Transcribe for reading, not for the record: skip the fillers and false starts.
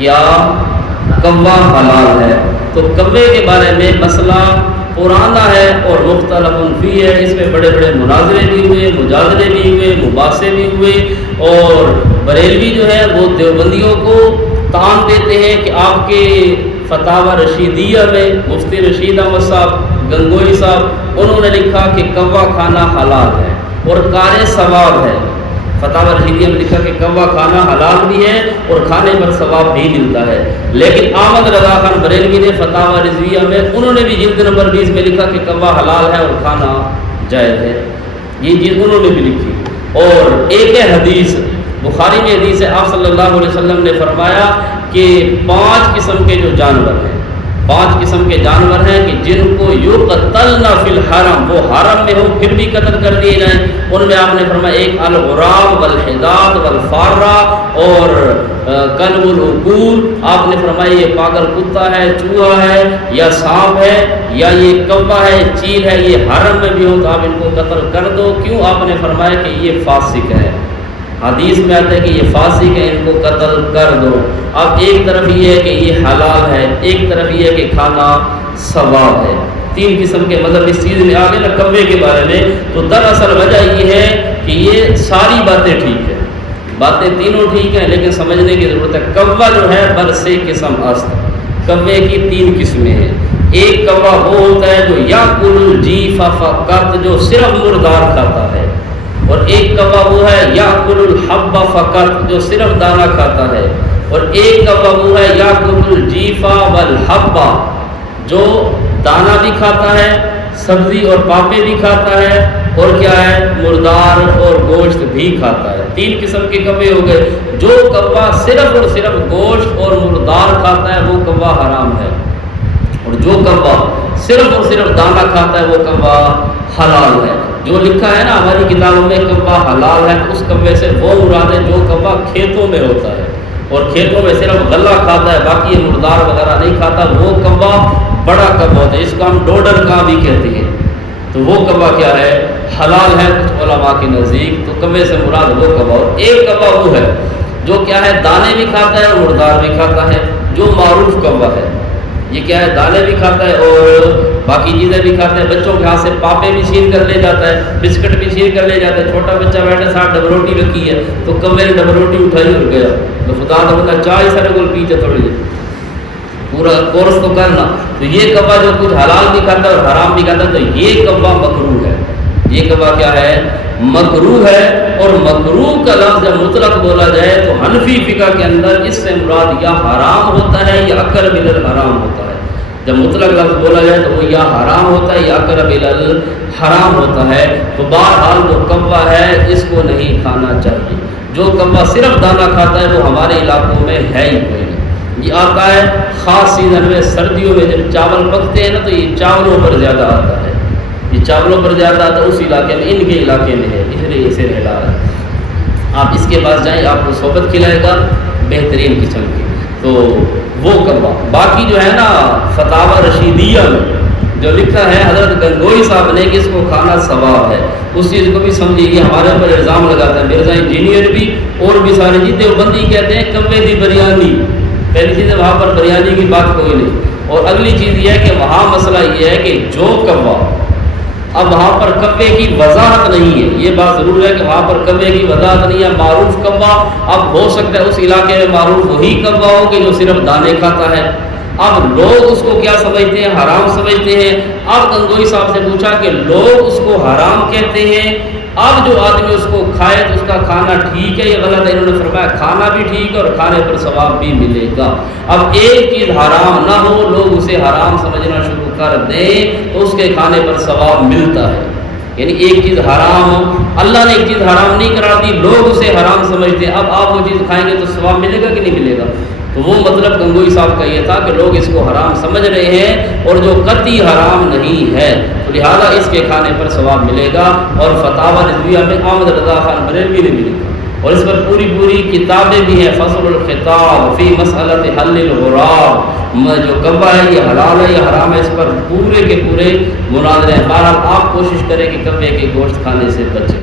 کیا کوا حلال ہے؟ تو کوے کے بارے میں مسئلہ پرانا ہے اور مختلف فی ہے، اس میں بڑے بڑے مناظرے بھی ہوئے، مجادلے بھی ہوئے، مباحثے بھی ہوئے، اور بریلوی جو ہے وہ دیوبندیوں کو تان دیتے ہیں کہ آپ کے فتاوی رشیدیہ میں مفتی رشید احمد صاحب گنگوئی صاحب انہوں نے لکھا کہ کوا کھانا حلال ہے اور کار ثواب ہے۔ فتاوی رشیدیہ میں لکھا کہ کوا کھانا حلال بھی ہے اور کھانے پر ثواب بھی ملتا ہے، لیکن احمد رضا خان بریلوی نے فتاوی رضویہ میں انہوں نے بھی جلد نمبر 20 میں لکھا کہ کوا حلال ہے اور کھانا جائز ہے، یہ چیز انہوں نے بھی لکھی۔ اور ایک ہے حدیث، بخاری میں حدیث ہے، آپ صلی اللہ علیہ وسلم نے فرمایا کہ 5 قسم کے جو جانور ہیں، 5 قسم کے جانور ہیں کہ جن کو یقتلن فی الحرم، وہ حرم میں ہو پھر بھی قتل کر دیے جائیں۔ ان میں آپ نے فرمایا ایک الغراب والحداد والفارہ اور کلب العقول، آپ نے فرمایا یہ پاگل کتا ہے، چوہا ہے یا سانپ ہے یا یہ کوا ہے، چیل ہے، یہ حرم میں بھی ہو تو آپ ان کو قتل کر دو۔ کیوں؟ آپ نے فرمایا کہ یہ فاسق ہے، حدیث میں آتا ہے کہ یہ فاسق ہے، ان کو قتل کر دو۔ اب ایک طرف یہ ہے کہ یہ حلال ہے، ایک طرف یہ ہے کہ کھانا ثواب ہے، 3 قسم کے مطلب اس چیز میں آگے نا کوے کے بارے میں۔ تو دراصل وجہ یہ ہے کہ یہ ساری باتیں ٹھیک ہیں، باتیں تینوں ٹھیک ہیں، لیکن سمجھنے کی ضرورت ہے۔ کوا جو ہے برسے قسم است، کوے کی 3 قسمیں ہیں۔ ایک کوا وہ ہوتا ہے جو یاکل الجیف فقط، جو صرف مردار کھاتا ہے، اور ایک کوا وہ ہے یاکل الحب فقط، جو صرف دانہ کھاتا ہے، اور ایک کوا وہ ہے یاکل الجیف والحب، جو دانہ بھی کھاتا ہے، سبزی اور پاپے بھی کھاتا ہے، اور کیا ہے مردار اور گوشت بھی کھاتا ہے۔ 3 قسم کے کوے ہو گئے۔ جو کوا صرف اور صرف گوشت اور مردار کھاتا ہے وہ کوا حرام ہے، اور جو کوا صرف اور صرف دانہ کھاتا ہے وہ کوا حلال ہے۔ جو لکھا ہے نا ہماری کتابوں میں کوا حلال ہے، تو اس کوے سے وہ مراد ہے جو کوا کھیتوں میں ہوتا ہے اور کھیتوں میں صرف غلہ کھاتا ہے، باقی یہ مردار وغیرہ نہیں کھاتا، وہ کوا بڑا کوا ہوتا ہے، اس کو ہم ڈوڈر کا بھی کہتے ہیں۔ تو وہ کوا کیا ہے؟ حلال ہے کچھ علماء کے نزدیک۔ تو کوے سے مراد وہ کوا، اور ایک کوا وہ ہے جو کیا ہے دانے بھی کھاتا ہے اور مردار بھی کھاتا ہے، جو معروف کوا ہے۔ یہ کیا ہے؟ دانے بھی کھاتا ہے اور باقی چیزیں بھی کھاتا ہے، بچوں کے ہاتھ سے پاپے بھی چھین کر لے جاتا ہے، بسکٹ بھی چھین کر لے جاتا ہے۔ چھوٹا بچہ بیٹھے ساتھ ڈبل روٹی رکھی ہے تو کوے نے ڈبل روٹی اٹھائی اور گیا، تو خدا کا بندہ چائے سارے کو پیتے تھوڑی دیر، پورا کورس تو کرنا۔ تو یہ کوا جو کچھ حلال بھی کھاتا ہے اور حرام بھی کھاتا ہے، تو یہ کوا مکروہ ہے۔ یہ کوا کیا ہے؟ مکروہ ہے۔ اور مکروہ کا لفظ جب مطلق بولا جائے تو حنفی فقہ کے اندر اس سے مراد یا حرام ہوتا ہے یا اقرب الی الحرام ہوتا ہے۔ جب مطلق لفظ بولا جائے تو وہ یا حرام ہوتا ہے یا اقرب الی الحرام ہوتا ہے۔ تو بہرحال جو کوا ہے اس کو نہیں کھانا چاہیے۔ جو کوا صرف دانہ کھاتا ہے وہ ہمارے علاقوں میں ہے ہی کوئی نہیں۔ یہ آتا ہے خاص سیزن میں، سردیوں میں جب چاول پکتے ہیں نا تو یہ چاولوں پر زیادہ آتا ہے، یہ چاولوں پر زیادہ آتا ہے، اس علاقے میں، ان کے علاقے میں ہے، اس لیے اسے رہلا ہے۔ آپ اس کے پاس جائیں، آپ کو صحبت کھلائے گا بہترین قسم کی، تو وہ کوا۔ باقی جو ہے نا فتاوی رشیدیہ میں جو لکھا ہے حضرت گنگوئی صاحب نے کہ اس کو کھانا ثواب ہے، اس چیز کو بھی سمجھیے۔ ہمارے اوپر الزام لگاتا ہے مرزا انجینئر بھی اور بھی سارے جی دیوبندی کہتے ہیں کوے دی بریانی۔ پہلی چیز ہے وہاں پر بریانی کی بات کوئی نہیں، اور اگلی چیز یہ ہے کہ وہاں مسئلہ یہ ہے کہ جو کوا، اب وہاں پر کوے کی وضاحت نہیں ہے، یہ بات ضرور ہے کہ وہاں پر کوے کی وضاحت نہیں ہے۔ معروف کوا اب ہو سکتا ہے اس علاقے میں معروف وہی کوا ہو کہ جو صرف دانے کھاتا ہے، اب لوگ اس کو کیا سمجھتے ہیں؟ حرام سمجھتے ہیں۔ اب گنگوئی صاحب سے پوچھا کہ لوگ اس کو حرام کہتے ہیں، اب جو آدمی اس کو کھائے تو اس کا کھانا ٹھیک ہے یا غلط ہے؟ انہوں نے فرمایا کھانا بھی ٹھیک ہے اور کھانے پر ثواب بھی ملے گا۔ اب ایک چیز حرام نہ ہو، لوگ اسے حرام سمجھنا شروع کر دیں تو اس کے کھانے پر ثواب ملتا ہے۔ یعنی ایک چیز حرام ہو، اللہ نے ایک چیز حرام نہیں قرار دی، لوگ اسے حرام سمجھتے ہیں، اب آپ وہ چیز کھائیں گے تو ثواب ملے گا کہ نہیں ملے گا؟ تو وہ مطلب گنگوئی صاحب کا یہ تھا کہ لوگ اس کو حرام سمجھ رہے ہیں اور جو قطعی حرام نہیں ہے، تو لہٰذا اس کے کھانے پر ثواب ملے گا۔ اور فتاوی رضویہ میں احمد رضا خان بریلوی نے بھی لکھا، اور اس پر پوری کتابیں بھی ہیں۔ فصل الخطاب فی مسئلۃ حل الغراب، جو کوا ہے یہ حلال ہے یا حرام ہے، اس پر پورے کے پورے مناظرے ہیں۔ بہرحال آپ کوشش کریں کہ کوے کے گوشت کھانے سے بچیں۔